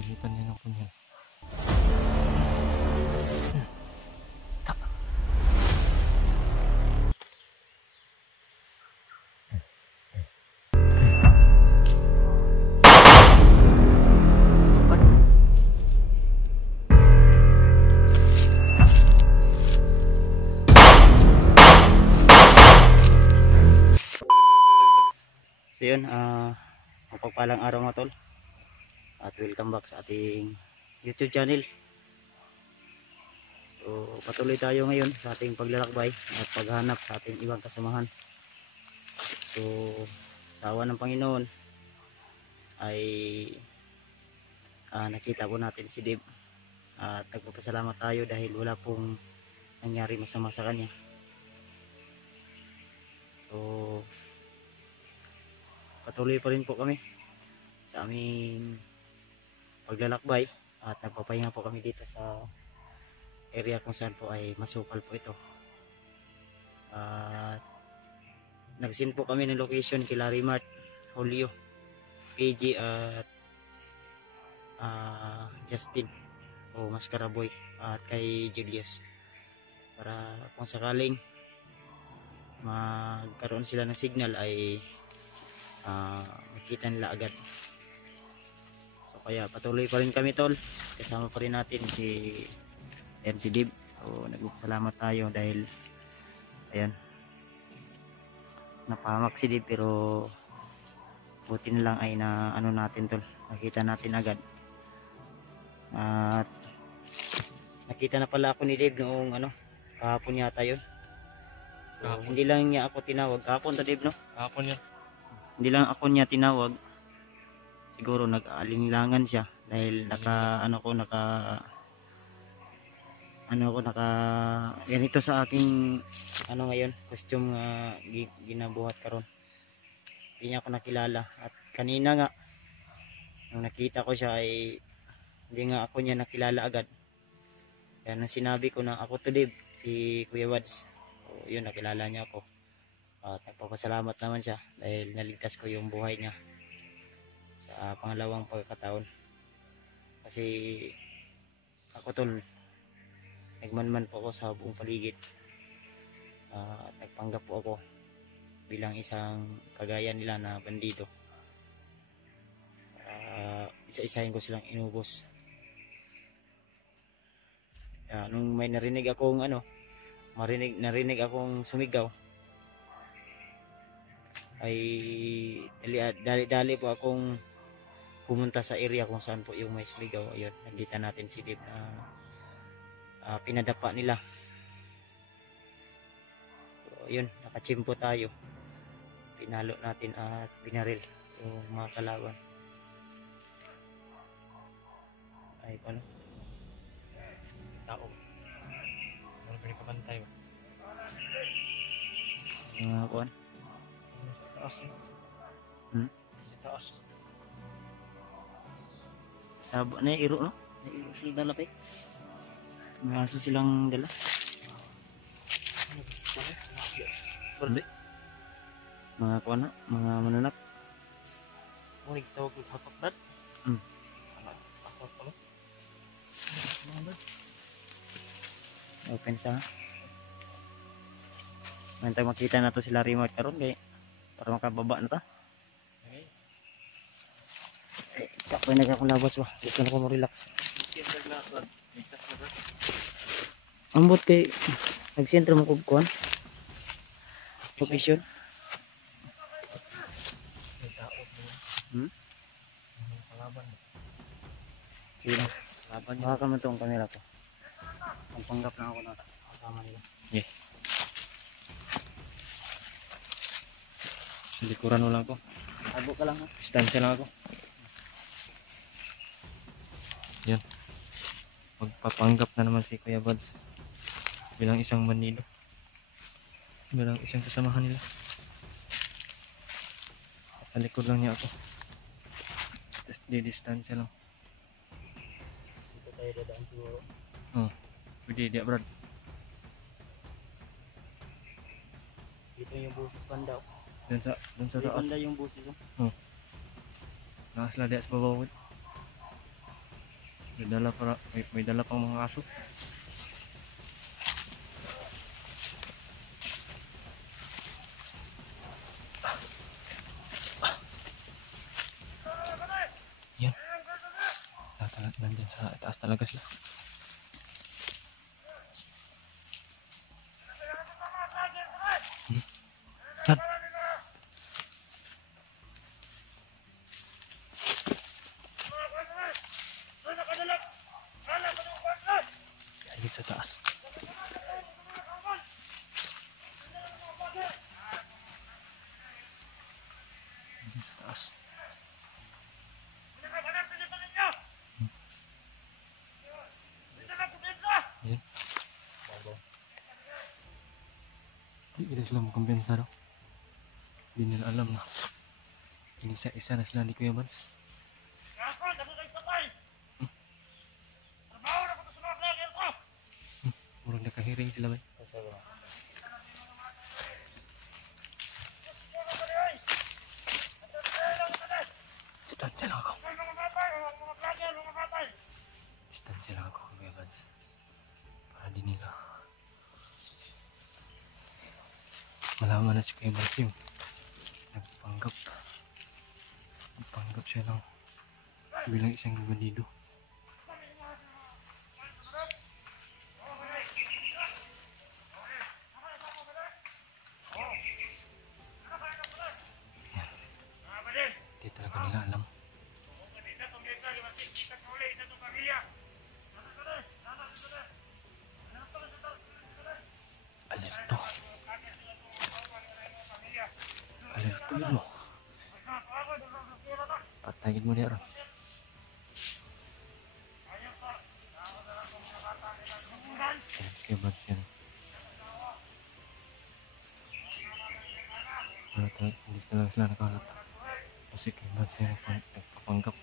Pilitan niya ng kunyan. So yun, mapagpalang araw mga tol at welcome back sa ating YouTube channel. So patuloy tayo ngayon sa ating paglalakbay at paghanap sa ating ibang kasamahan. So sa awa ng Panginoon ay nakita po natin si Dave at nagpapasalamat tayo dahil wala pong nangyari masama sa kanya. So patuloy pa rin po kami sa aming paglalakbay at nagpapahinga po kami dito sa area kung saan po ay masukal po ito. At nagsin po kami ng location kay Larry Mart, Julio, PG at Justin o Mascara Boy at kay Julius para kung sakaling magkaroon sila ng signal ay makita nila agad. So kaya patuloy pa rin kami tol, kasama pa rin natin si Dib. So nagpapasalamat tayo dahil ayan, napahamak si Dib pero buti na lang ay na ano natin tol, nakita natin agad. At nakita na pala ako ni Dib noong kahapon yata yun. So, hindi lang niya ako tinawag kahapon to Dib, no? Kahapon yun. Hindi lang ako niya tinawag, siguro nag-aalinlangan siya dahil ganito sa aking ngayon costume ginabuhat karon. Hindi niya ako nakilala at kanina nga nung nakita ko siya ay hindi nga ako niya nakilala agad. Kaya nung sinabi ko na ako to Dave, si Kuya Wads, so, yun, nakilala niya ako. At nagpapasalamat naman siya dahil naligtas ko yung buhay niya sa pangalawang pagkakataon. Kasi ako tol, nagmanman po ako sa buong paligid. At nagpanggap po ako bilang isang kagaya nila na bandido. Isa-isahin ko silang inubos. Nung may narinig akong narinig akong sumigaw, ay dali-dali po akong pumunta sa area kung saan po yung may sumigaw. Ayun, nakita natin si Dave na pinadapa nila. So, ayun, nakachimpo tayo, pinalo natin at binaril yung mga kalaban. Ay ano Tao. Ano pinipabantay ba? mga kuwan. Taas. Sa taas. Sabo na iro, no? Iro sila dala pa eh. May aso silang dala. Berde. Mga kuwan na, mga mananap. Mo nagtawag ko hapak dad. Ako pala. Open sa Mantag makita na to sila remote karon kay para makababa na ta. Okay. Kapoy na akong labas ba. Gusto na ko mo-relax. Ambot kay nagsentro mo kog kuan. Location. Kalaban. Sige. Laban niya. Baka ka man tong camera ko. Ang panggap na ako na kasama nila. Yeah. Sa likuran mo lang ko. Abo ka lang ha. Distansya lang ako. Yan. Magpapanggap na naman si Kuya Buds bilang isang bandido, bilang isang kasamahan nila. Sa likod lang niya ako. Just di distansya lang. Dito tayo dadaan siguro. Oh, pwede di Brad. Dito yung busis banda. Dun sa Dito taas. banda yung busis. Nakasla di sa babaw. May dala pang mga aso. Yan. Nandyan sa taas talaga sila. Yan. Yan sa taas. Yan sa taas. Yan. Hindi sila magkumpiyansa daw. Hindi nila alam na inisa-isa na sila ni Kuya Bans. Murang nakahiring sila ba? Distansya lang ako. Distansya lang ako Kuya Bans. Para di nila malaman na si Kuya Bans yung nagpanggap siya ng bilang isang bandido. Hindi talaga nila alam. Alerto. Alerto yun mo. Patayin mo niya ron. Kaya ba siya? Hindi na lang sila nakalata. Kasi kaya ba siya nagpapanggap.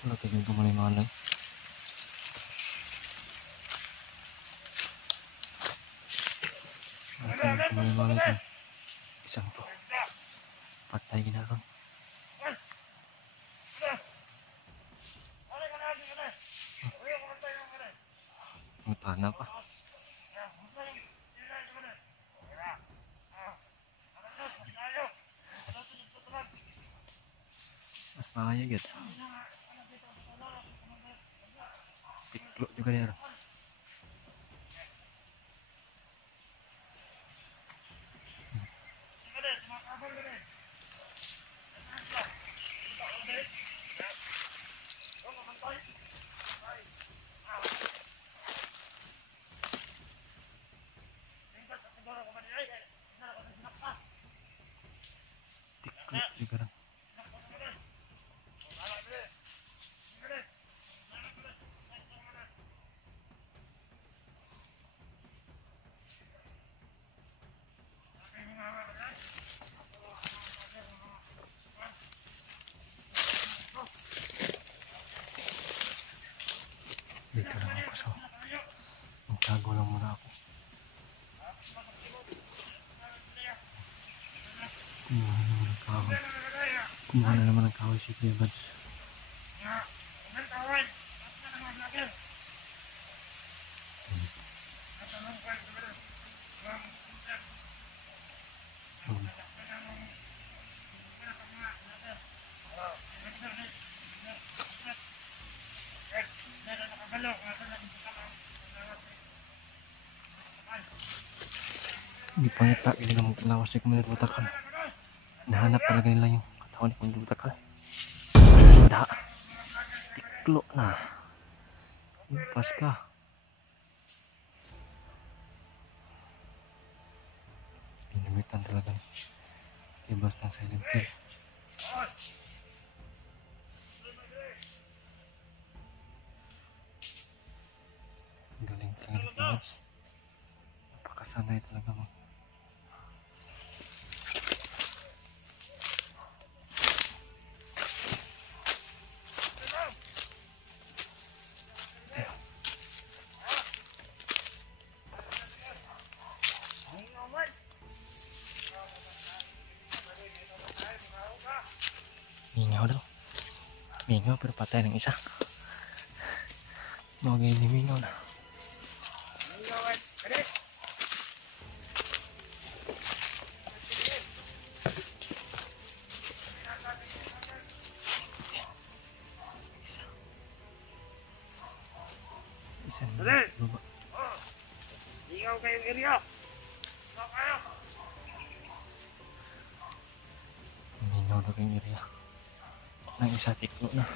Wala tigil ko muna yung mga lang. Wala tigil ko muna yung mga lang. Isang to. Patay ginagawa. Mutana pa. Mas makaya gitu. Tiklo juga dia. Tiklo juga. Dito lang ako so magtago lang muna ako. Kumuha na naman ng kahoy si Kuya Bans. Di pangita ini naman lawas niya kung minututakan. Nahanap talaga nila yung katawan ni kung minututakan. Da, tiklo na. Impas ka. Pinamitan talaga ni Ibas ng silent kill. Galing talaga ni Ibas. Napakasanay talaga mo. Mingaw pero patay ng isa. Mga ganyan ni Mingaw na. Isa na baba. Ingaw kayong area. Mingaw na kayong area. Nang isa tiklo na.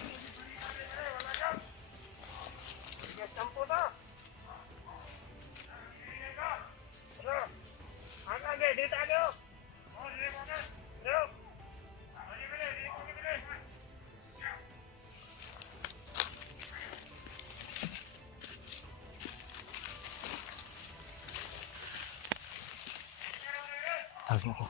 Tago ko.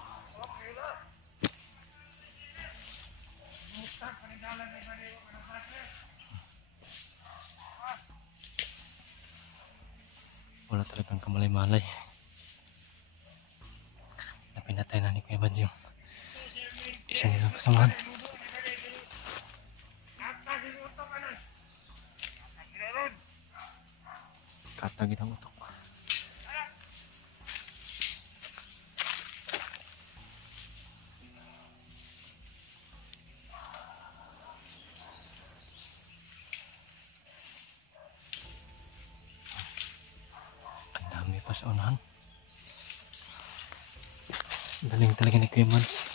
Wala talagang kamalay-malay. Napinatay na ni Kuya Bads yung isa nilang kasamahan. Katagin ang utok. Ang dami pa sa unahan. Daling talaga ni Kuya Bads.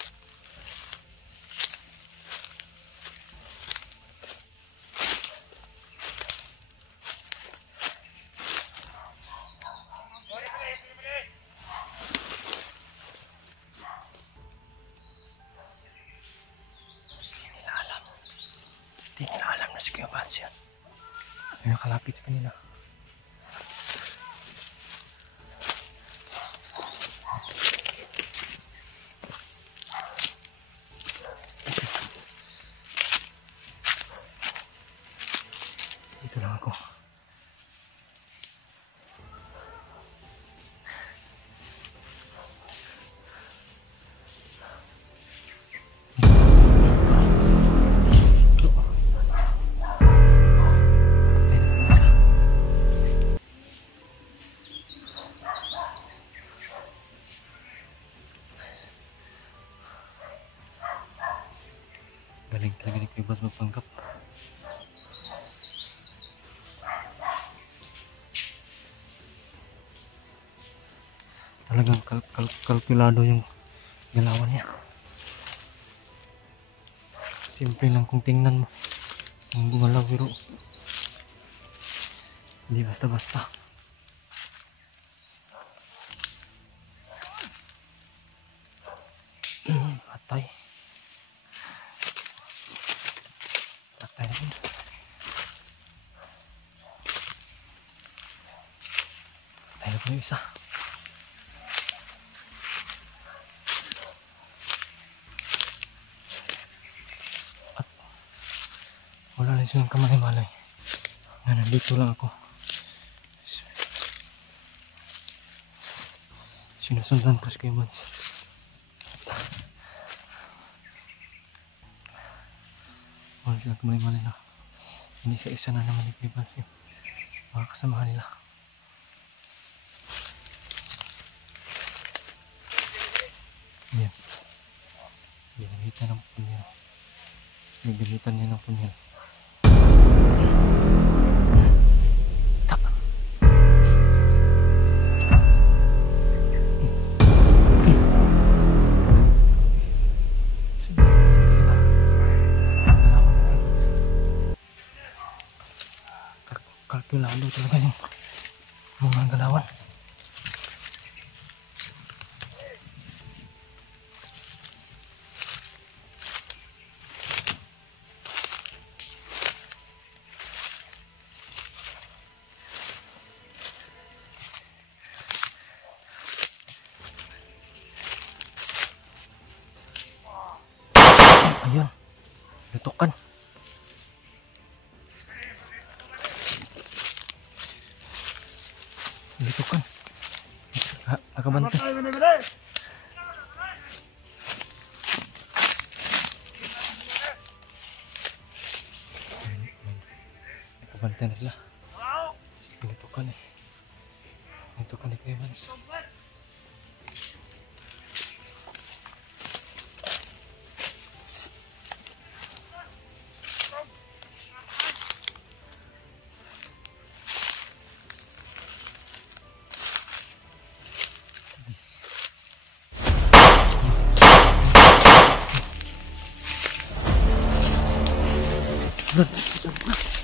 Hindi nila alam na si Kuya Bads yan. May nakalapit sa kanila. Dito lang ako. Galing talaga ni Kuya Bads magpanggap. Talagang kalkulado yung galawan niya. Simple lang kung tingnan mo. Ang gumalaw pero hindi basta-basta. Patay. Patay na yun. Patay na po yung isa. At wala rin silang kamalay-malay na nandito lang ako. Sinusundan ko si Kuya Bads. Wala silang kamalay-malay na hindi sa isa na naman ni Kuya Bads yung mga kasamahan nila. Yan. Ginamitan ng punyal. Nagamitan niya ng punyal. Kalkulado talaga yung mga galawan. Ayun, lutukan. Lutukan. Nakabantay. Bantay na sila. Pinitukan eh. Pinitukan ni Kuya Vance. Bulan,